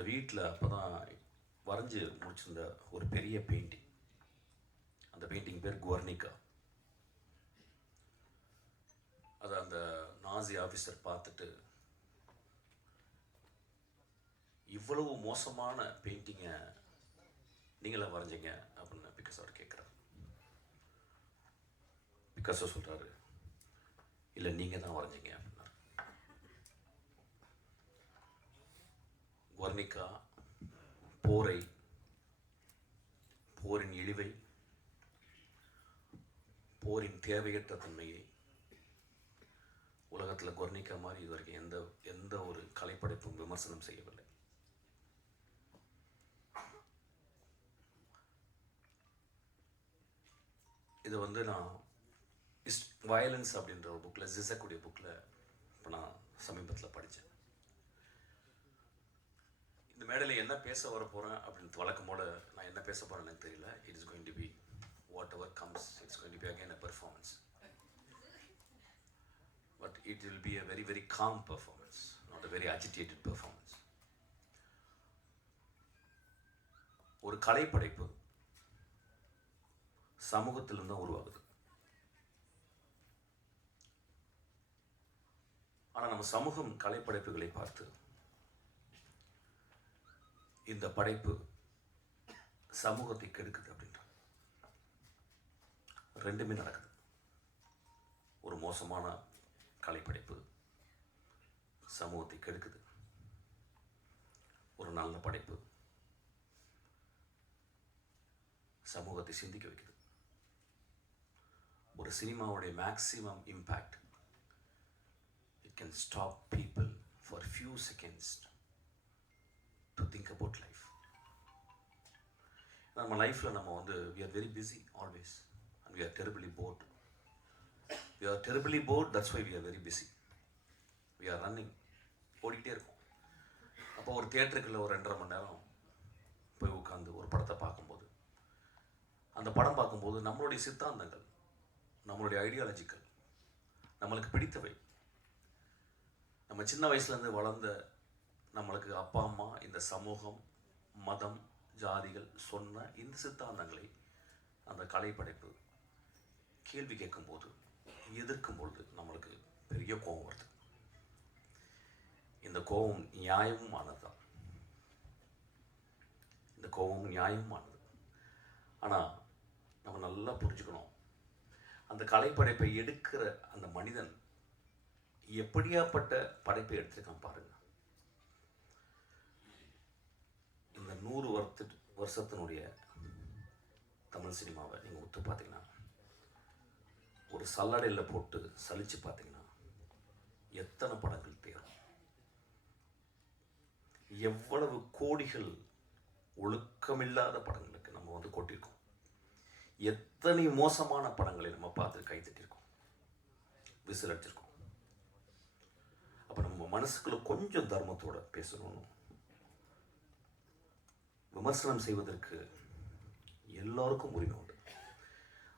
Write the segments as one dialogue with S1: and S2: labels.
S1: அந்த வீட்டில் அப்போ தான் வரைஞ்சி முடிச்சிருந்த ஒரு பெரிய பெயிண்டிங் அந்த பெயிண்டிங் பேர் குவர்னிகா. அதை அந்த நாசி ஆஃபீஸர் பார்த்துட்டு இவ்வளவு மோசமான பெயிண்டிங்கை நீங்களே வரைஞ்சிங்க? அப்படின்னு பிகாஸோட கேட்குறாரு பிகாஸோ சொல்கிறாரு இல்லை நீங்கள் தான் வரைஞ்சிங்க. வர்ணிக்கா போரை போரின் இழிவை போரின் தேவையற்ற தன்மையை உலகத்தில் கொர்னிக்கா மாதிரி இதுவரைக்கும் எந்த எந்த ஒரு கலைப்படைப்பும் விமர்சனம் செய்யவில்லை. இது வந்து நான் இஸ் வயலன்ஸ் அப்படின்ற ஒரு புக்கில் ஜிசக்குடைய புக்கில் இப்போ நான் சமீபத்தில் படித்தேன் இந்த மேடையில் என்ன பேச வர போகிறேன் அப்படின்னு வழக்கம் போல் நான் என்ன பேச போகிறேன் எனக்கு தெரியல. It is going to be whatever comes it's going to be again a performance but it will be a very very calm performance not a very agitated performance ஒரு கலைப்படைப்பு சமூகத்திலிருந்து தான் உருவாகுது. ஆனால் நம்ம சமூகம் கலைப்படைப்புகளை பார்த்து இந்த படைப்பு சமூகத்தை கெடுக்குது அப்படின்ற ரெண்டுமே நடக்குது. ஒரு மோசமான கலைப்படைப்பு சமூகத்தை கெடுக்குது. ஒரு நல்ல படைப்பு சமூகத்தை சிந்திக்க வைக்குது. ஒரு சினிமாவுடைய maximum impact it can stop people for few seconds to think about life நம்ம லைஃப்பில் நம்ம வந்து we are very busy always and we are terribly bored we are terribly bored that's why we are very busy we are running ஓடிக்கிட்டே இருக்கும். அப்போ ஒரு தியேட்டருக்குள்ள ஒரு ரெண்டரை மணி நேரம் போய் உட்காந்து ஒரு படத்தை பார்க்கும்போது அந்த படம் பார்க்கும்போது நம்மளுடைய சித்தாந்தங்கள் நம்மளுடைய ஐடியாலஜிக்கல் நம்மளுக்கு பிடித்தவை. நம்ம சின்ன வயசுலேருந்து வளர்ந்த நம்மளுக்கு அப்பா அம்மா இந்த சமூகம் மதம் ஜாதிகள் சொன்ன இந்த சித்தாந்தங்களை அந்த கலைப்படைப்பு கேள்வி கேட்கும்போது எதிர்க்கும் பொழுது நம்மளுக்கு பெரிய கோபம் வருது. இந்த கோபம் நியாயமானது தான். இந்த கோபம் ஆனது. ஆனால் நம்ம நல்லா புரிஞ்சுக்கணும். அந்த கலைப்படைப்பை எடுக்கிற அந்த மனிதன் எப்படியாப்பட்ட படைப்பை எடுத்திருக்கான் பாருங்கள் இந்த நூறு வருத்த வருஷத்தினுடைய தமிழ் சினிமாவை நீங்கள் ஒத்து பார்த்தீங்கன்னா ஒரு சல்லடையில் போட்டு சலித்து பார்த்தீங்கன்னா எத்தனை படங்கள் தேரும்? எவ்வளவு கோடிகள் ஒழுக்கமில்லாத படங்களுக்கு நம்ம வந்து கொட்டியிருக்கோம். எத்தனை மோசமான படங்களை நம்ம பார்த்து கைத்தட்டியிருக்கோம் விசில் அடிச்சிருக்கோம். அப்போ நம்ம மனசுக்குள்ள கொஞ்சம் தர்மத்தோடு பேசணும் விமர்சனம் செய்வதற்கு எல்லோருக்கும் உரிமை உண்டு.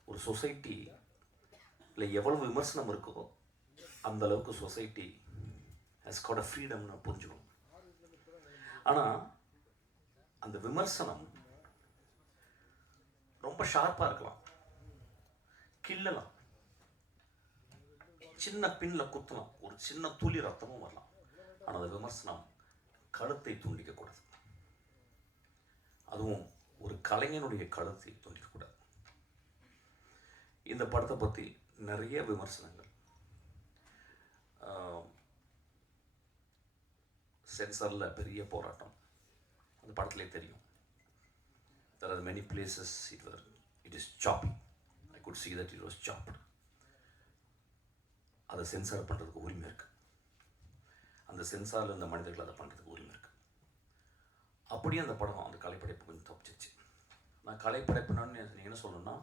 S1: ஒரு சொசைட்டி இல்லை எவ்வளவு விமர்சனம் இருக்கோ அந்த அளவுக்கு சொசைட்டி ஹஸ் காட் அ ஃப்ரீடம்னு புரிஞ்சுக்கணும். ஆனால் அந்த விமர்சனம் ரொம்ப ஷார்ப்பாக இருக்கலாம். கிள்ளலாம். சின்ன பின்னில் குத்தலாம். ஒரு சின்ன துளி ரத்தமும் வரலாம். ஆனால் அந்த விமர்சனம் கழுத்தை துண்டிக்கக்கூடாது. அதுவும் ஒரு கலைஞனுடைய கழுத்தை துண்டிக்கக்கூடாது. இந்த படத்தை பற்றி நிறைய விமர்சனங்கள். சென்சாரில் பெரிய போராட்டம். அந்த படத்துலேயே தெரியும். There are many places it where it is chopping I could see that it was chopped அதை சென்சார் பண்ணுறதுக்கு உரிமை இருக்குது அந்த சென்சாரில் இந்த மனிதர்கள் அதை பண்ணுறதுக்கு உரிமை இருக்குது அப்படியே அந்த படம் அந்த கலைப்படைப்பு கொஞ்சம் தப்பிச்சிச்சு. நான் கலைப்படைப்புனான்னு நீங்கள் என்ன சொல்லணும்னா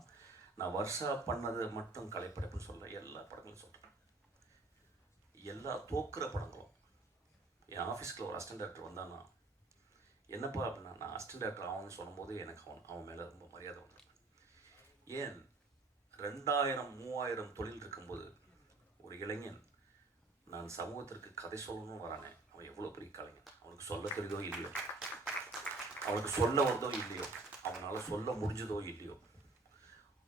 S1: நான் வருஷா பண்ணது மட்டும் கலைப்படைப்புன்னு சொல்ல எல்லா படங்களும் சொல்கிறேன் எல்லா தோக்குற படங்களும். என் ஆஃபீஸ்க்கு ஒரு அசிஸ்டன்ட் டேரக்டர் வந்தான்னா என்னப்பா அப்படின்னா நான் அசிஸ்டன்ட் டேரக்டர் ஆகும்னு சொல்லும்போது எனக்கு அவன் அவன் மேலே ரொம்ப மரியாதை உண்டு ஏன்? ரெண்டாயிரம் மூவாயிரம் தொழில் இருக்கும்போது ஒரு இளைஞன் நான் சமூகத்திற்கு கதை சொல்லணும்னு வரானே. அவன் எவ்வளோ பெரிய கலைஞன்? அவனுக்கு சொல்ல தெரியுதோ இல்லையோ? அவனுக்கு சொல்ல வருதோ இல்லையோ அவனால் சொல்ல முடிஞ்சதோ இல்லையோ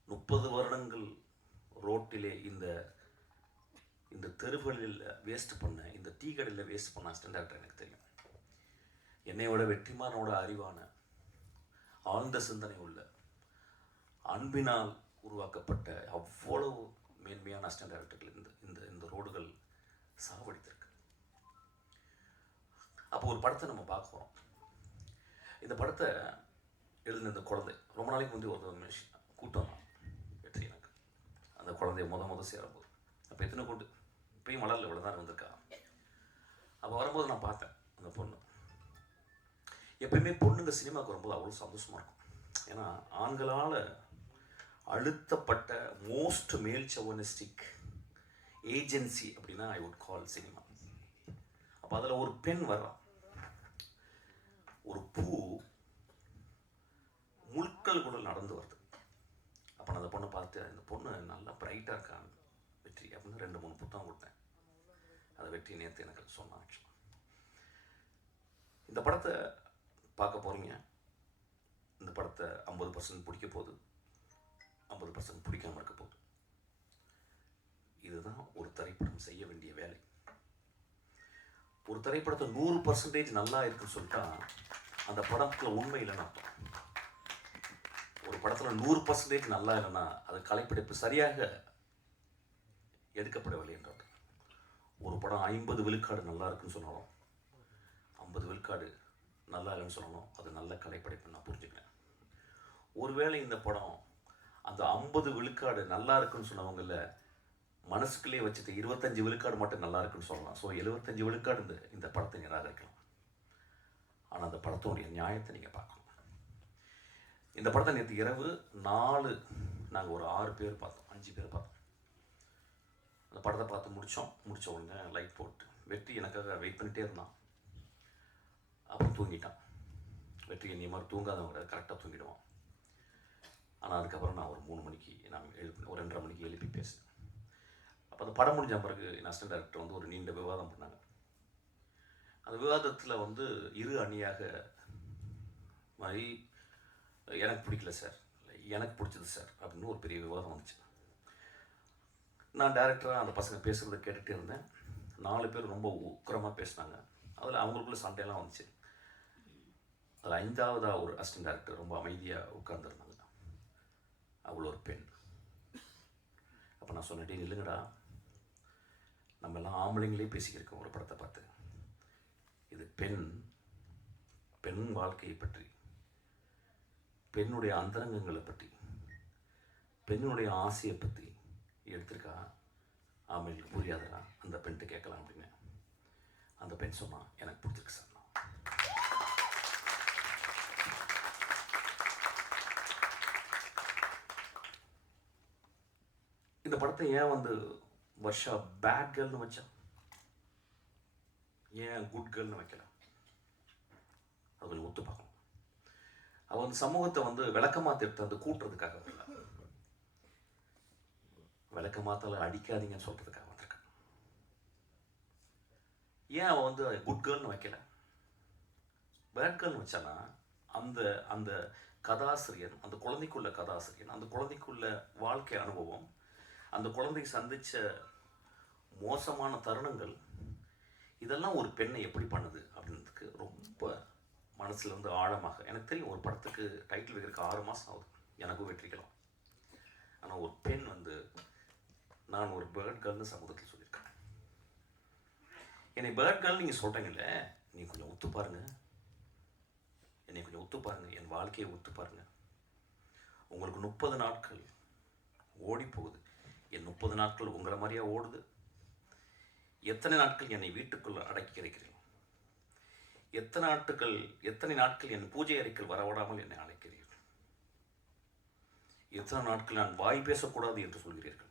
S1: முப்பது வருடங்கள் ரோட்டிலே இந்த இந்த தெருவுகளில் வேஸ்ட் பண்ண இந்த டீ கடையில் வேஸ்ட் பண்ண அசிஸ்டன்ட் எனக்கு தெரியும். என்னையோட வெற்றிமாறனோட அறிவான ஆழ்ந்த சிந்தனை உள்ள அன்பினால் உருவாக்கப்பட்ட அவ்வளவு மேன்மையான அசிஸ்டன்ட் டைரக்டர்கள் இந்த இந்த இந்த ரோடுகள் சாவடித்திருக்கு. அப்போ ஒரு படத்தை நம்ம பார்க்குறோம் இந்த படத்தை எழுதின இந்த குழந்தை ரொம்ப நாளைக்கு முந்தைய ஒரு மிஷ் கூட்டம் தான். வெற்றி எனக்கு. அந்த குழந்தைய முத முத சேரும்போது. அப்போ எத்தனை கூட்டு? இப்பயும் மலரில் இவ்வளோ தான் வந்திருக்கா அப்போ வரும்போது நான் பார்த்தேன் அந்த பொண்ணு. எப்பயுமே பொண்ணுங்க சினிமாவுக்கு வரும்போது அவ்வளோ சந்தோஷமாக இருக்கும். ஏன்னா ஆண்களால் அழுத்தப்பட்ட மோஸ்ட் மேல் சவனிஸ்டிக் ஏஜென்சி அப்படின்னா ஐ வுட் கால் சினிமா அப்போ அதில் ஒரு பெண் வர்றான் ஒரு பூ முழுக்கள் கூட நடந்து வருது. அப்போ நான் அந்த பொண்ணை பார்த்து இந்த பொண்ணு நல்லா பிரைட்டாக இருக்கான் வெற்றி? அப்படின்னு ரெண்டு மூணு புத்தகம் கொடுத்தேன். அதை வெற்றி நேற்று எனக்கு சொன்னான் actually. இந்த படத்தை பார்க்க போகிறீங்க இந்த படத்தை ஐம்பது பர்சன்ட் பிடிக்க போகுது. ஐம்பது பர்சன்ட் பிடிக்காம இருக்க போகுது. இதுதான் ஒரு திரைப்படம் செய்ய வேண்டிய வேலை. ஒரு திரைப்படத்தை நூறு பர்சன்டேஜ் நல்லா இருக்குன்னு சொல்லிட்டா அந்த படத்தில் உண்மை இல்லைன்னு அர்த்தம். ஒரு படத்தில் நூறு பர்சன்டேஜ் நல்லா இல்லைன்னா அது கலைப்பிடிப்பு சரியாக எடுக்கப்படவில்லை என்று ஒரு படம் ஐம்பது விழுக்காடு நல்லா இருக்குன்னு சொன்னாலும் ஐம்பது விழுக்காடு நல்லா இல்லைன்னு சொன்னாலும் அது நல்ல கலைப்படைப்பு நான் புரிஞ்சுக்கிறேன். ஒருவேளை இந்த படம் அந்த ஐம்பது விழுக்காடு நல்லா இருக்குன்னு சொன்னவங்கள மனசுக்குள்ளே வச்சுட்டு இருபத்தஞ்சு விழுக்காடு மட்டும் நல்லா இருக்குன்னு சொல்லலாம். ஸோ எழுபத்தஞ்சு விழுக்காடு இந்த இந்த படத்தை நிராகரிக்கலாம். ஆனால் அந்த படத்தோடைய நியாயத்தை நீங்கள் பார்க்கணும். இந்த படத்தை நேற்று இரவு நாலு நாங்கள் ஒரு ஆறு பேர் பார்த்தோம் அஞ்சு பேர் பார்த்தோம். அந்த படத்தை பார்த்து முடித்தோம் முடித்த உடனே லைட் போட்டு வெற்றி எனக்காக வெயிட் பண்ணிகிட்டே இருந்தான். அப்புறம் தூங்கிட்டான். வெற்றி நீ மாதிரி தூங்காதவங்க கரெக்டாக தூங்கிடுவான். ஆனால் அதுக்கப்புறம் நான் ஒரு மூணு மணிக்கு நான் எழுப்பி ஒரு ரெண்டரை மணிக்கு எழுப்பி பேசினேன். அப்போ அந்த படம் முடிஞ்ச பிறகு என் அசிஸ்டன்ட் டைரக்டர் வந்து ஒரு நீண்ட விவாதம் பண்ணாங்க. அந்த விவாதத்தில் வந்து இரு அணியாக மாதிரி எனக்கு பிடிக்கல சார். எனக்கு பிடிச்சது சார். அப்படின்னு ஒரு பெரிய விவாதம் வந்துச்சு. நான் டேரக்டராக அந்த பசங்க பேசுகிறத கேட்டுகிட்டே இருந்தேன். நாலு பேர் ரொம்ப உக்கரமாக பேசினாங்க. அதில் அவங்களுக்குள்ள சண்டையெல்லாம் வந்துச்சு. அதில் ஐந்தாவதாக ஒரு அசிஸ்டன்ட் டேரக்டர் ரொம்ப அமைதியாக உட்கார்ந்துருந்தாங்க. அவ்வளோ ஒரு பெண். அப்போ நான் சொன்னேன் இல்லைங்கடா நில்லுங்கடா. நம்ம எல்லாம் ஆம்பளைங்களே பேசிக்கிருக்கோம் ஒரு படத்தை பார்த்து. இது பெண் பெண் வாழ்க்கையை பற்றி பெண்ணுடைய அந்தரங்கங்களை பற்றி பெண்ணுடைய ஆசையை பற்றி எடுத்திருக்கா? அவங்களுக்கு புரியாதரா அந்த பெண்கிட்ட கேட்கலாம் அப்படின்னு. அந்த பெண் சொன்னான் எனக்கு பிடிச்சிருக்கு சார். இந்த படத்தை ஏன் வந்து வர்ஷா பேட் கேர்ள்னு வச்சா ஏன் குட் கேர்ள்னு வைக்கல அது கொஞ்சம் ஒத்து பார்க்கணும் அவள் வந்து சமூகத்தை வந்து விளக்கமாக திருத்த வந்து கூட்டுறதுக்காக வரல விளக்கமாத்தால அடிக்காதீங்கன்னு சொல்றதுக்காக வந்திருக்கான் ஏன் அவன் வந்து குட் கேர்ள்னு வைக்கல பேட் கேர்ள்னு வச்சானா அந்த அந்த கதாசிரியன் அந்த குழந்தைக்குள்ள கதாசிரியன் அந்த குழந்தைக்குள்ள வாழ்க்கை அனுபவம் அந்த குழந்தை சந்தித்த மோசமான தருணங்கள். இதெல்லாம் ஒரு பெண்ணை எப்படி பண்ணுது அப்படின்றதுக்கு ரொம்ப மனசில் வந்து ஆழமாக எனக்கு தெரியும் ஒரு படத்துக்கு டைட்டில் வைக்கிறதுக்கு ஆறு மாதம் ஆகுது. எனக்கும் வெற்றிக்கலாம் ஆனால் ஒரு பெண் வந்து நான் ஒரு பேர்ட் கேர்ள்னு சமூகத்தில் சொல்லியிருக்கேன். என்னை பேர்ட் கேர்ள் நீங்கள் சொல்கிறீங்கல்ல நீ கொஞ்சம் ஒத்து பாருங்கள் என்னை கொஞ்சம் ஒத்து பாருங்கள் என் வாழ்க்கையை ஒத்து பாருங்கள் உங்களுக்கு முப்பது நாட்கள் ஓடி போகுது என் முப்பது நாட்கள் உங்களை மாதிரியா ஓடுது. எத்தனை நாட்கள் என்னை வீட்டுக்குள் அடக்கி இருக்கிறீர்கள் எத்தனை நாட்கள் எத்தனை நாட்கள் என் பூஜை அறைக்குள் வரவிடாமல் என்னை அழைக்கிறீர்கள்? எத்தனை நாட்கள் நான் வாய் பேசக்கூடாது என்று சொல்கிறீர்கள்?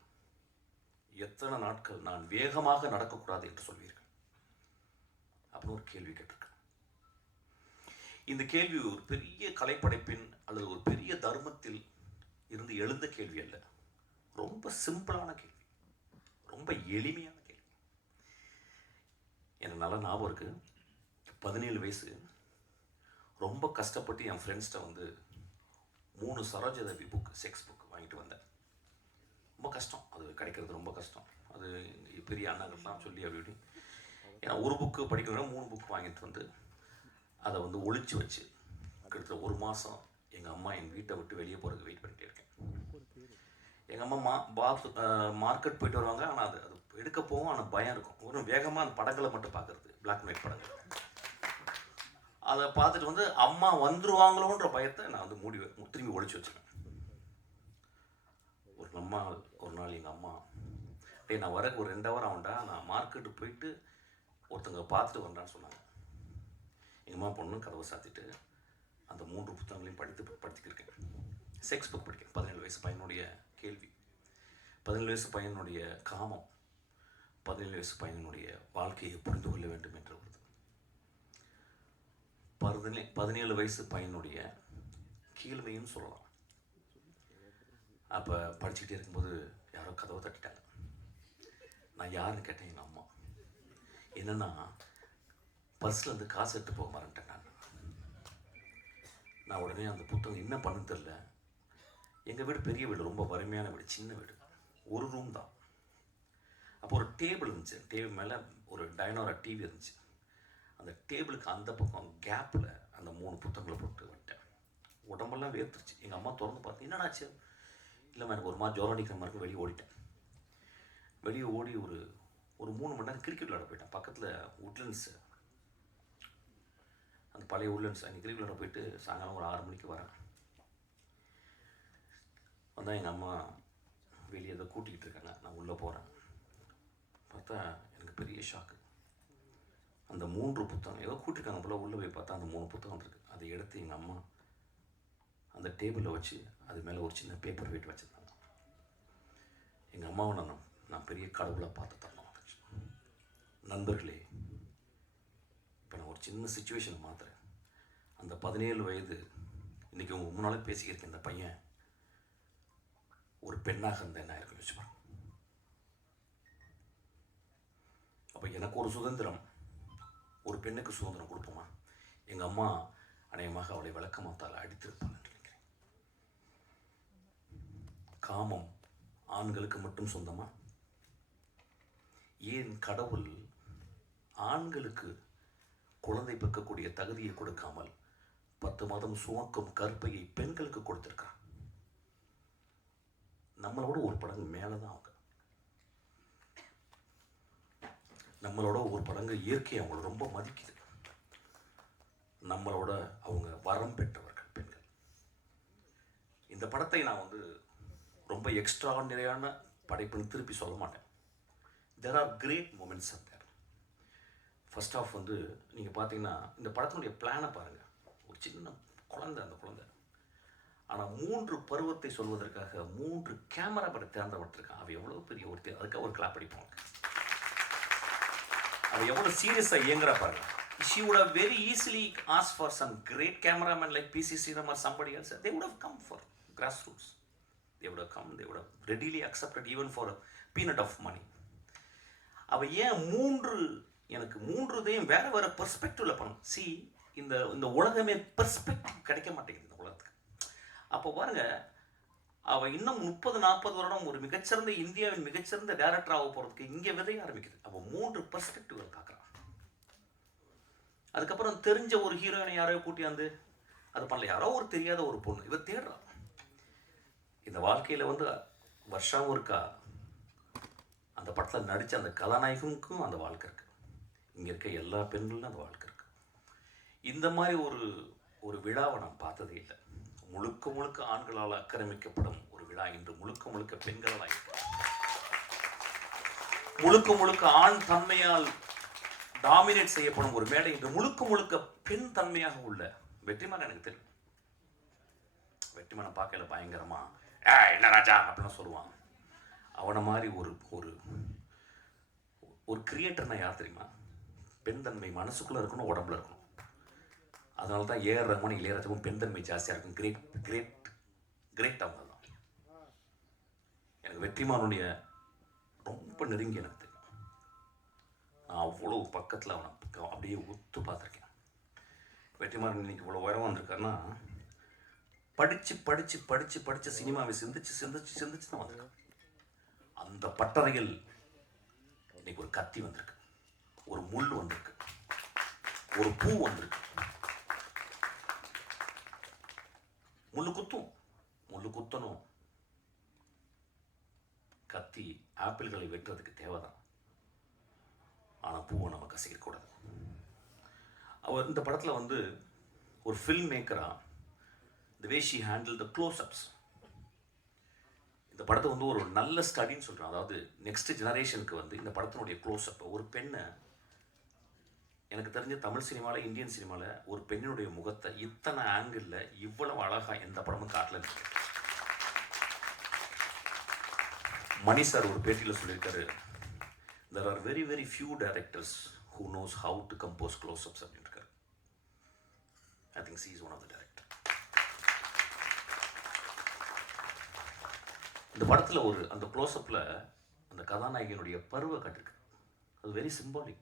S1: எத்தனை நாட்கள் நான் வேகமாக நடக்கக்கூடாது என்று சொல்வீர்கள்? அப்படின்னு ஒரு கேள்வி கேட்டிருக்கேன். இந்த கேள்வி ஒரு பெரிய கலைப்படைப்பின் அல்லது ஒரு பெரிய தர்மத்தில் இருந்து எழுந்த கேள்வி அல்ல. ரொம்ப சிம்பிளான கேள்வி. ரொம்ப எளிமையான எனக்கு நல்லா ஞாபகம் இருக்குது பதினேழு வயசு. ரொம்ப கஷ்டப்பட்டு என் ஃப்ரெண்ட்ஸ்கிட்ட வந்து மூணு சரோஜதேவி புக் செக்ஸ் புக் வாங்கிட்டு வந்தேன். ரொம்ப கஷ்டம். அது கிடைக்கிறது ரொம்ப கஷ்டம். அது பெரிய அண்ணாங்கள்லாம் சொல்லி அப்படி இப்படி ஏன்னா ஒரு புக்கு படிக்கணும் மூணு புக் வாங்கிட்டு வந்து அதை வந்து ஒழிச்சு வச்சு கிட்டத்தட்ட ஒரு மாதம் எங்கள் அம்மா எங்கள் வீட்டை விட்டு வெளியே போகிறதுக்கு வெயிட் பண்ணிகிட்டே இருக்கேன். எங்கள் அம்மா மா பாத் மார்க்கெட் போயிட்டு வருவாங்க. ஆனால் அது அது எடுக்க போவோம் ஆனால் பயம் இருக்கும். ஒரு வேகமாக அந்த படங்களை மட்டும் பார்க்குறது பிளாக் அண்ட் ஒயிட் படங்கள். அதை பார்த்துட்டு வந்து அம்மா வந்துருவாங்களோன்ற பயத்தை நான் வந்து மூடி திரும்பி ஒழிச்சு வச்சுருவேன் ஒரு அம்மா ஒரு நாள் எங்கள் அம்மா டேய் நான் வரக்கு ஒரு ரெண்டு ஹவர் ஆகும்டா நான் மார்க்கெட்டு போயிட்டு ஒருத்தங்க பார்த்துட்டு வந்தான்னு சொன்னாங்க. எங்கள் அம்மா பொண்ணு கதவை சாத்திட்டு அந்த மூன்று புத்தகங்களையும் படித்து படித்துக்கிருக்கேன் செக்ஸ் புக் படிக்கிறேன். பதினேழு வயசு பையனுடைய கேள்வி. பதினேழு வயசு பையனுடைய காமம். பதினேழு வயசு பையனுடைய வாழ்க்கையை புரிந்து கொள்ள வேண்டும் என்று ஒரு பதினே பதினேழு வயசு பையனுடைய கீழ்மையும் சொல்லலாம். அப்போ படிச்சுக்கிட்டே இருக்கும்போது யாரோ கதவை தட்டிட்டாங்க. நான் யாருன்னு கேட்டேன் எங்கள் அம்மா. என்னன்னா பர்ஸில் இருந்து காசு எடுத்து போக மாறேன்ட்டேன் நான். நான் உடனே அந்த புத்தகம் என்ன பண்ணுன்னு தெரில எங்கள் வீடு பெரிய வீடு ரொம்ப வறுமையான வீடு சின்ன வீடு. ஒரு ரூம் தான். அப்போ ஒரு டேபிள் இருந்துச்சு. டேபிள் மேலே ஒரு டைனோரா டிவி இருந்துச்சு. அந்த டேபிளுக்கு அந்த பக்கம் கேப்பில் அந்த மூணு புத்தகங்களை போட்டு விட்டேன் உடம்பெல்லாம் வேர்த்துருச்சு. எங்கள் அம்மா திறந்து பார்த்து என்னடாச்சு? இல்லைம்மா எனக்கு ஒரு மாதிரி ஜோரம் அடிக்கிற மாதிரி இருக்கு, வெளியே ஓடிட்டேன். வெளியே ஓடி ஒரு ஒரு மூணு மணி நேரம் கிரிக்கெட் விளாட போயிட்டேன். பக்கத்தில் உட்லண்ட்ஸு அந்த பழைய உட்லண்ட்ஸ் அங்கே கிரிக்கெட் விளையாட போயிட்டு சாயங்காலம் ஒரு ஆறு மணிக்கு வரேன். வந்தால் எங்கள் அம்மா வெளியே ஏதோ கூட்டிகிட்டு இருக்காங்க. நான் உள்ளே போகிறேன் பார்த்தா எனக்கு பெரிய ஷாக்கு அந்த மூன்று புத்தகம் ஏதோ கூட்டிருக்காங்க போல் உள்ளே போய் பார்த்தா அந்த மூணு புத்தகம் இருக்குது அதை எடுத்து எங்கள் அம்மா அந்த டேபிளில் வச்சு அது மேலே ஒரு சின்ன பேப்பர் வெயிட் வச்சுருந்தாங்க. எங்கள் அம்மாவை நான் நான் பெரிய கடவுளாக பார்த்து தரணும் நண்பர்களே இப்போ நான் ஒரு சின்ன சுச்சுவேஷனை மாத்துறேன். அந்த பதினேழு வயது இன்றைக்கி உங்கள் முன்னால் பேசிக்கிருக்க இந்த பையன் ஒரு பெண்ணாக இருந்த என்ன இருக்கு யோசிச்சு பாருங்க அப்போ எனக்கு ஒரு சுதந்திரம். ஒரு பெண்ணுக்கு சுதந்திரம் கொடுப்போமா? எங்கள் அம்மா அநேகமாக அவளை விளக்கமாத்தால் அடித்திருப்பாள் என்று நினைக்கிறேன். காமம் ஆண்களுக்கு மட்டும் சொந்தமா? ஏன் கடவுள் ஆண்களுக்கு குழந்தை பெற்கக்கூடிய தகுதியை கொடுக்காமல் பத்து மாதம் சுமக்கும் கற்பையை பெண்களுக்கு கொடுத்திருக்கான் நம்மளோட ஒரு படங்கு மேலே தான் அவங்க. நம்மளோட ஒரு படங்கள் இயற்கை அவங்கள ரொம்ப மதிக்குது. நம்மளோட அவங்க வரம் பெற்றவர்கள் பெண்கள். இந்த படத்தை நான் வந்து ரொம்ப எக்ஸ்ட்ரா நிறையான படைப்புன்னு திருப்பி சொல்ல மாட்டேன். There are great moments are there first of வந்து நீங்கள் பார்த்தீங்கன்னா இந்த படத்தினுடைய பிளானை பாருங்கள் ஒரு சின்ன குழந்தை அந்த குழந்தை. ஆனால் மூன்று பருவத்தை சொல்வதற்காக மூன்று கேமரா படம் தேர்ந்தப்பட்டிருக்கான் அவள் எவ்வளோ பெரிய ஒருத்தர் அதுக்காக ஒரு கிளாப் அடிப்பாங்க அவ எவ்வளோ சீரியஸாக இயங்குறா பாருங்க she would have very easily asked for some great cameraman like PC Sriram or somebody else. They would have come for grassroots. They would have come, they would have readily accepted even for a peanut of money. அவ ஏன் மூன்று எனக்கு மூன்று இதையும் வேற வேற பெர்ஸ்பெக்டிவ்ல பண்ணும் C இந்த இந்த உலகமே பெர்ஸ்பெக்டிவ் கிடைக்க மாட்டேங்குது இந்த உலகத்துக்கு அப்போ பாருங்க அவள் இன்னும் முப்பது நாற்பது வருடம் ஒரு மிகச்சிறந்த இந்தியாவின் மிகச்சிறந்த டேரக்டர் ஆக போகிறதுக்கு இங்கே விதைய ஆரம்பிக்குது. அவள் மூன்று பெர்ஸ்பெக்டிவ்கள் பார்க்குறான். அதுக்கப்புறம் தெரிஞ்ச ஒரு ஹீரோயினை யாரையோ கூட்டியாந்து அது பண்ணல. யாரோ ஒரு தெரியாத ஒரு பொண்ணு. இவ தேடுறான் இந்த வாழ்க்கையில் வந்து வருஷம் இருக்கா அந்த படத்தில் நடித்த அந்த கதாநாயகனுக்கும் அந்த வாழ்க்கை இருக்குது இங்கே இருக்க எல்லா பெண்களும் அந்த வாழ்க்கை இருக்குது இந்த மாதிரி ஒரு ஒரு விழாவை நான் பார்த்ததே இல்லை. முழுக்க முழுக்க ஆண்களால் ஆக்கிரமிக்கப்படும் ஒரு விழா இன்று முழுக்க முழுக்க பெண்களால் இருக்கு முழுக்க முழுக்க ஆண் தன்மையால் டாமினேட் செய்யப்படும் ஒரு மேடை இன்று முழுக்க முழுக்க பெண் தன்மையாக உள்ள வெற்றிமாறன் எனக்கு தெரியும். வெற்றிமாறன் பார்க்கல பயங்கரமா ஏ என்ன ராஜா? அப்படின்னு சொல்லுவான் அவனை மாதிரி ஒரு ஒரு ஒரு கிரியேட்டர்னா யார் தெரியுமா? பெண் தன்மை மனசுக்குள்ள இருக்கணும் உடம்புல இருக்கணும். அதனால தான் ஏஆர் ரஹ்மான் இளையராஜாவும் பெண்தன்மை ஜாஸ்தியாக இருக்கும். கிரேட் கிரேட் கிரேட் அவங்க தான் எனக்கு வெற்றிமானுடைய ரொம்ப நெருங்கி எனக்கு தெரியும். நான் அவ்வளோ பக்கத்தில் அவனை அப்படியே ஒத்து பார்த்துருக்கேன். வெற்றிமாறன் இன்னைக்கு இவ்வளோ உயரம் வந்திருக்காருன்னா படித்து படித்து படித்து படித்து சினிமாவை சிந்திச்சு சிந்திச்சு சிந்திச்சு தான் வந்திருக்கான். அந்த பட்டறையில் இன்னைக்கு ஒரு கத்தி வந்திருக்கு. ஒரு முள் வந்திருக்கு. ஒரு பூ வந்திருக்கு. முள்ளு குத்தும் முள்ளு குத்தணும் கத்தி ஆப்பிள்களை வெட்டுறதுக்கு தேவைதான். ஆனால் பூவை நம்ம கசிக்கக்கூடாது அவர் இந்த படத்தில் வந்து ஒரு film மேக்கராக the way she handle the closeups இந்த படத்தை வந்து ஒரு நல்ல ஸ்டடின்னு சொல்கிறேன் அதாவது நெக்ஸ்ட் ஜெனரேஷனுக்கு வந்து இந்த படத்தினுடைய க்ளோஸ்அப் ஒரு பெண்ணை எனக்கு தெரிஞ்ச தமிழ் சினிமாவில் இந்தியன் சினிமாவில் ஒரு பெண்ணினுடைய முகத்தை இத்தனை ஆங்கிளில் இவ்வளவு அழகாக எந்த படமும் காட்டல. மணி சார் ஒரு பேட்டியில் சொல்லியிருக்காரு there are very very few directors who knows how to compose closeups அப்படின்னு இருக்காரு. I think she is one of the director இந்த படத்தில் ஒரு அந்த க்ளோஸ்அப்பில் அந்த கதாநாயகியினுடைய பருவ கட்டிருக்கு அது வெரி சிம்பாலிக்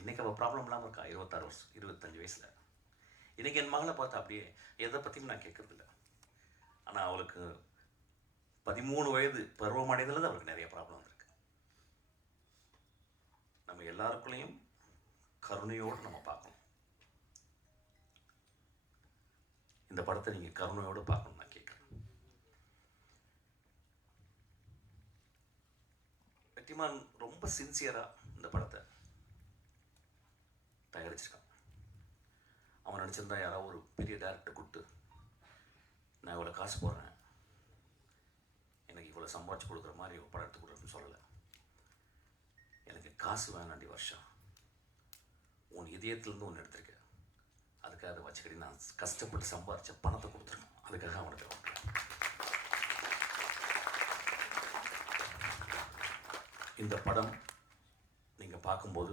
S1: இன்றைக்கி அவள் ப்ராப்ளம் இல்லாமல் இருக்கா? இருபத்தாறு வருஷம் இருபத்தஞ்சு வயசில். இன்றைக்கி என் மகளை பார்த்தா அப்படியே எதை பற்றியும் நான் கேட்கறதில்ல. ஆனால் அவளுக்கு பதிமூணு வயது பருவமடைதல தான் அவளுக்கு நிறைய ப்ராப்ளம் வந்திருக்கு. நம்ம எல்லாருக்குள்ளேயும் கருணையோடு நம்ம பார்க்கணும். இந்த படத்தை நீங்கள் கருணையோடு பார்க்கணும் நான் கேட்குறேன். வெற்றிமான் ரொம்ப சின்சியராக தயாரிச்சிருக்கான். அவன் நடிச்சிருந்தா யாராவது ஒரு பெரிய டேரக்டர் கொடுத்து நான் இவ்வளோ காசு போடுறேன். எனக்கு இவ்வளோ சம்பாதிச்சு கொடுக்குற மாதிரி படம் எடுத்து கொடுக்குறேன்னு சொல்லலை. எனக்கு காசு வேணாண்டி வருஷம் உன் இதயத்துலேருந்து ஒன்று எடுத்திருக்க. அதுக்காக அதை வச்சுக்கடி நான் கஷ்டப்பட்டு சம்பாதிச்ச பணத்தை கொடுத்துருக்கேன் அதுக்காக அவனுக்கு இந்த படம் நீங்கள் பார்க்கும்போது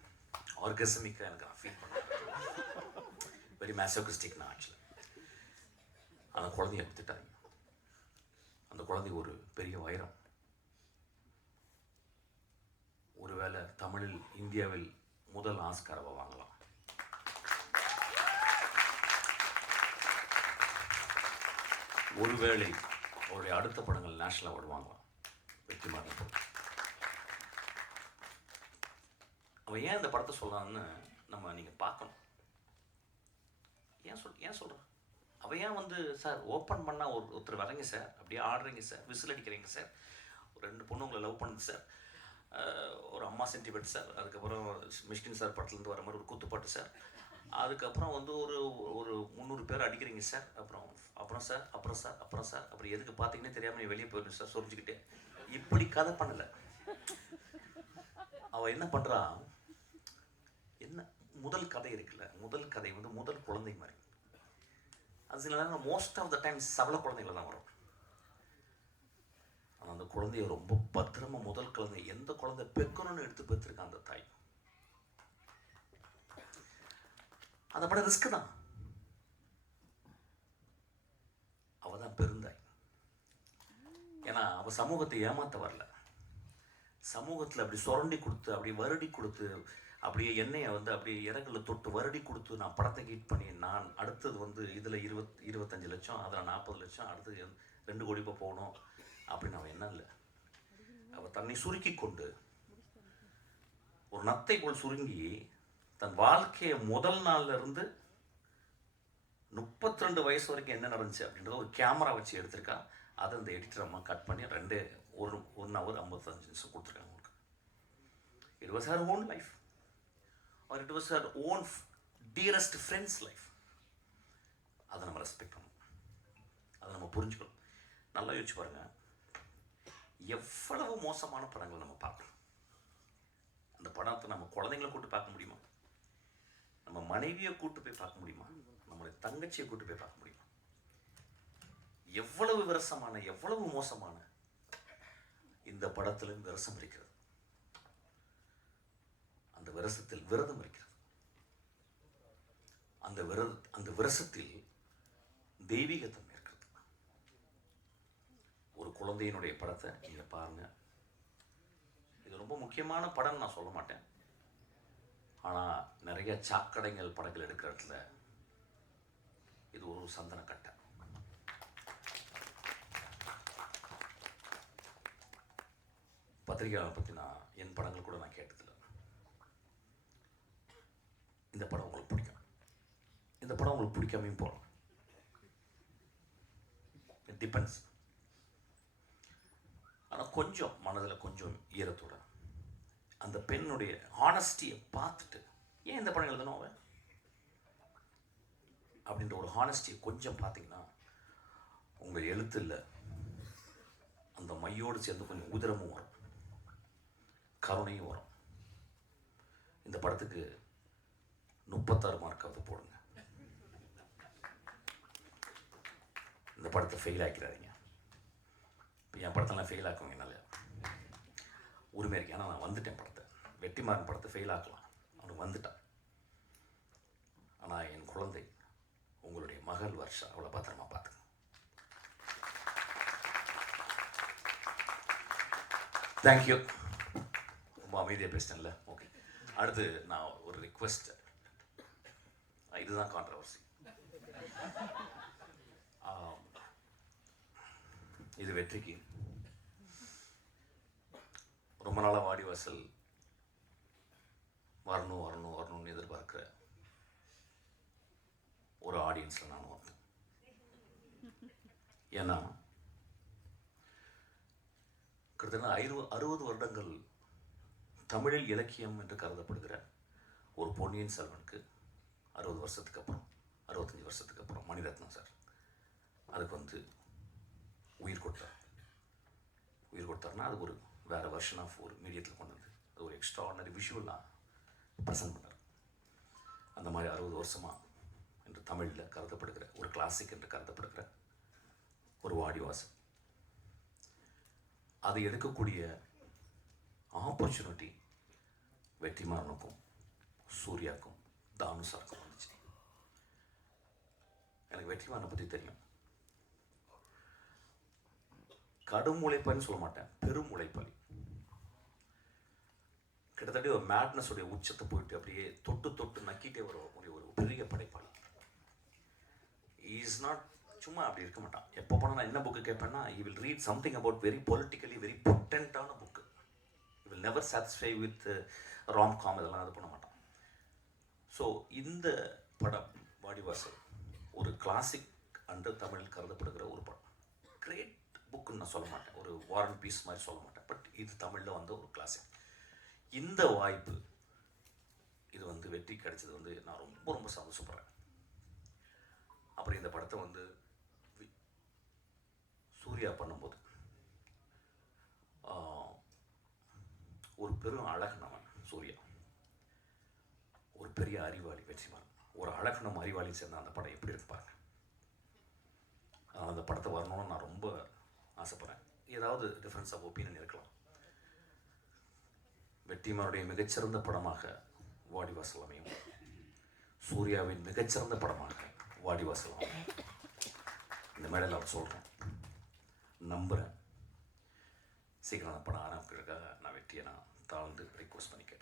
S1: ஆர்கசமிக்காக எனக்கு நான் ஃபீல் பண்ணுறேன் வெரி மேசோகிஸ்டிக் நான் ஆக்சுவலாக அந்த குழந்தைய எடுத்துட்டாங்க அந்த குழந்தை ஒரு பெரிய வைரம். ஒருவேளை தமிழில் இந்தியாவில் முதல் ஆஸ்காரவை வாங்கலாம். ஒருவேளை அவருடைய அடுத்த படங்கள் நேஷனல் அவார்டு வாங்கலாம். வெற்றிமாறன் படம் அவன் ஏன் இந்த படத்தை சொல்கிறான்னு நம்ம நீங்கள் பார்க்கணும். ஏன் சொல் ஏன் சொல்கிறான் அவன் ஏன் வந்து சார் ஓப்பன் பண்ணால் ஒரு ஒருத்தர் வரீங்க சார். அப்படியே ஆடுறீங்க சார். விசில் அடிக்கிறீங்க சார். ஒரு ரெண்டு பொண்ணு உங்களை லவ் பண்ணுது சார். ஒரு அம்மா சென்டிமெண்ட் சார். அதுக்கப்புறம் மிஷ்கின் சார் படத்துலேருந்து வர மாதிரி ஒரு குத்துப்பாட்டு சார். அதுக்கப்புறம் வந்து ஒரு ஒரு முந்நூறு பேர் அடிக்கிறீங்க சார். அப்புறம் அப்புறம் சார் அப்புறம் சார் அப்புறம் சார். அப்புறம் எதுக்கு பார்த்தீங்கன்னே தெரியாமல் நீ வெளியே போயிடும் சார் சொல்லிச்சுக்கிட்டே இப்படி கதை பண்ணலை. அவள் என்ன பண்ணுறான் முதல் கதை இருக்குல்ல முதல் கதை வந்து முதல் குழந்தை மாதிரி. அது சில நேரம் மோஸ்ட் ஆஃப் த டைம் சபல குழந்தைகள் தான் வரும். ஆனால் அந்த குழந்தைய ரொம்ப பத்திரமா முதல் குழந்தை எந்த குழந்தை பெக்கணும்னு எடுத்து பெற்றிருக்கா அந்த தாய்? அந்த படம் ரிஸ்க் தான். அவ தான் பெருந்தாய். ஏன்னா அவ சமூகத்தை ஏமாத்த வரல. சமூகத்தில் அப்படி சுரண்டி கொடுத்து அப்படி வருடி கொடுத்து அப்படியே எண்ணெயை வந்து அப்படியே இறகுல தொட்டு வருடி கொடுத்து நான் படத்தை ஹிட் பண்ணி நான் அடுத்தது வந்து இதில் இருபத் இருபத்தஞ்சு லட்சம் அதில் நாற்பது லட்சம் அடுத்து ரெண்டு கோடி இப்போ போகணும் அப்படின்னு அவன் என்ன இல்லை. அவள் தன்னை சுருக்கி கொண்டு ஒரு நத்தை போல் சுருங்கி தன் வாழ்க்கையை முதல் நாள்ல இருந்து முப்பத்தி ரெண்டு வயசு வரைக்கும் என்ன நடந்துச்சு அப்படின்றத ஒரு கேமரா வச்சு எடுத்திருக்கா. அதை இந்த எடிட்டர் அம்மா கட் பண்ணி ரெண்டு ஒரு ஒன் ஹவர் ஐம்பத்தஞ்சு நிமிஷம் கொடுத்துருக்காங்க உங்களுக்கு it was her own life or it was her own dearest friends life அதை நம்ம ரெஸ்பெக்ட் பண்ணணும். அதை நம்ம புரிஞ்சுக்கணும். நல்லா யோசிச்சு பாருங்க. எவ்வளவு மோசமான படங்களை நம்ம பார்க்குறோம். அந்த படத்தை நம்ம குழந்தைங்கள கூட்டு பார்க்க முடியுமா? நம்ம மனைவியை கூட்டு போய் பார்க்க முடியுமா? நம்மளுடைய தங்கச்சியை கூட்டு போய் பார்க்க முடியுமா? எவ்வளவு விரசமான எவ்வளவு மோசமான இந்த படத்திலும் விரசம் இருக்கிறது. அந்த விரசத்தில் விரதம் இருக்கிறது. அந்த விர அந்த விரசத்தில் தெய்வீகத்தன்மை இருக்கிறது. ஒரு குழந்தையினுடைய படத்தை நீங்கள் பாருங்க. இது ரொம்ப முக்கியமான படம்னு நான் சொல்ல மாட்டேன். ஆனால் நிறைய சாக்கடைகள் படங்கள் எடுக்கிற இடத்துல இது ஒரு சந்தன கட்டை பத்திரிகையாளர் பற்றி நான் என் படங்கள் கூட நான் கேட்டது இந்த படம் உங்களுக்கு பிடிக்கும். இந்த படம் உங்களுக்கு பிடிக்காமையும் போகலாம். இட் டிபெண்ட்ஸ் ஆனால் கொஞ்சம் மனதில் கொஞ்சம் ஈரத்தோட. அந்த பெண்ணுடைய ஹானஸ்டியை பார்த்துட்டு ஏன் இந்த படம் எழுதணும் அவன் அப்படின்ற ஒரு ஹானஸ்டியை கொஞ்சம் பார்த்தீங்கன்னா உங்கள் எழுத்தில் அந்த மையோடு சேர்ந்து கொஞ்சம் உதிரமும் வரும். கருணையும் வரும். இந்த படத்துக்கு முப்பத்தாறு மார்க்காவது போடுங்க. இந்த படத்தை ஃபெயில் ஆக்கிறாதீங்க இப்போ என் படத்தெல்லாம் ஃபெயில் ஆக்குவீங்க என்னால். உரிமை இருக்கு. ஏன்னா நான் வந்துட்டேன் படத்தை. வெற்றிமாறன் படத்தை ஃபெயில் ஆக்கலாம். அவனுக்கு வந்துட்டான். ஆனால் என் குழந்தை உங்களுடைய மகள் வருஷா அவளை பத்திரமா பார்த்துங்க தேங்க்யூ ரொம்ப அமைதியாக பேசிட்டேன்ல. ஓகே அடுத்து நான் ஒரு ரிக்வஸ்ட்டு இதுதான் கான்ட்ரவர்சி இது வெற்றிக்கு. ரொம்ப நாளாக வாடிவாசல் வரணும் வரணும் வரணும்னு எதிர்பார்க்குற ஒரு ஆடியன்ஸில் நான் வந்தேன் ஏன்னா கிட்டத்தட்ட ஐரு அறுபது வருடங்கள் தமிழில் இலக்கியம் என்று கருதப்படுகிற ஒரு பொன்னியின் செல்வனுக்கு அறுபது வருஷத்துக்கு அப்புறம் அறுபத்தஞ்சி வருஷத்துக்கு அப்புறம் மணிரத்னம் சார். அதுக்கு வந்து உயிர் கொடுத்தார். உயிர் கொடுத்தாருன்னா அது ஒரு வேறு வெர்ஷன் ஆஃப் ஒரு மீடியத்தில் கொண்டு வந்து அது ஒரு எக்ஸ்ட்ரா ஆர்டினரி விஷுவலாக ப்ரெசன்ட் பண்ணார். அந்த மாதிரி அறுபது வருஷமாக என்று தமிழில் கருதப்படுகிற ஒரு கிளாசிக் என்று கருதப்படுகிற ஒரு வாடிவாசல். அதை எடுக்கக்கூடிய ஆப்பர்ச்சுனிட்டி வெற்றிமாறனுக்கும் தானு தானுசாருக்கும் வந்துச்சு எனக்கு வெற்றிமாறனை பற்றி தெரியும். கடும் உழைப்பன்னு சொல்ல மாட்டேன். பெரும் உழைப்பலி. கிட்டத்தட்ட ஒரு மேட்னஸ் உடைய உச்சத்தை போயிட்டு அப்படியே தொட்டு தொட்டு நக்கிட்டே வர ஒரு பெரிய படைப்பாளி. இஸ் நாட் சும்மா அப்படி இருக்க மாட்டான். எப்போ போனால் நான் என்ன book கேட்பேன்னா he will read something about very politically very பொட்டன்ட்டான book will never satisfy with rom com இதெல்லாம் இது பண்ண மாட்டான். ஸோ இந்த படம் வாடிவாசல் ஒரு கிளாசிக் அன்று தமிழில் கருதப்படுகிற ஒரு படம். கிரேட் புக்குன்னு நான் சொல்ல மாட்டேன். ஒரு வாரன் பீஸ் மாதிரி சொல்ல மாட்டேன். பட் இது தமிழில் வந்த ஒரு கிளாசிக் இந்த வாய்ப்பு இது வந்து வெற்றி கிடைச்சது வந்து நான் ரொம்ப ரொம்ப சந்தோஷப்படுறேன். அப்புறம் இந்த படத்தை வந்து சூர்யா பண்ணும்போது ஒரு பெரும் அழகு பெரிய அறிவாளி வெற்றிமாறன். ஒரு அழகனும் அறிவாளி சேர்ந்த அந்த படம் எப்படி இருக்கு பாருங்க. அந்த படத்தை வரணும்னு நான் ரொம்ப ஆசைப்பட்றேன். ஏதாவது டிஃப்ரென்ஸ் ஆஃப் ஒப்பீனியன் இருக்கலாம். வெற்றிமாருடைய மிகச்சிறந்த படமாக வாடிவாசல் அமையும். சூர்யாவின் மிகச்சிறந்த படமாக வாடிவாசல் அமையும். இந்த மேடையில் அவர் சொல்கிறேன் நம்புகிறேன் சீக்கிரம் அந்த படம் ஆரம்பிக்கிறதுக்காக நான் வெற்றியை நான் தாழ்ந்து ரிக்வஸ்ட் பண்ணிக்கிறேன்.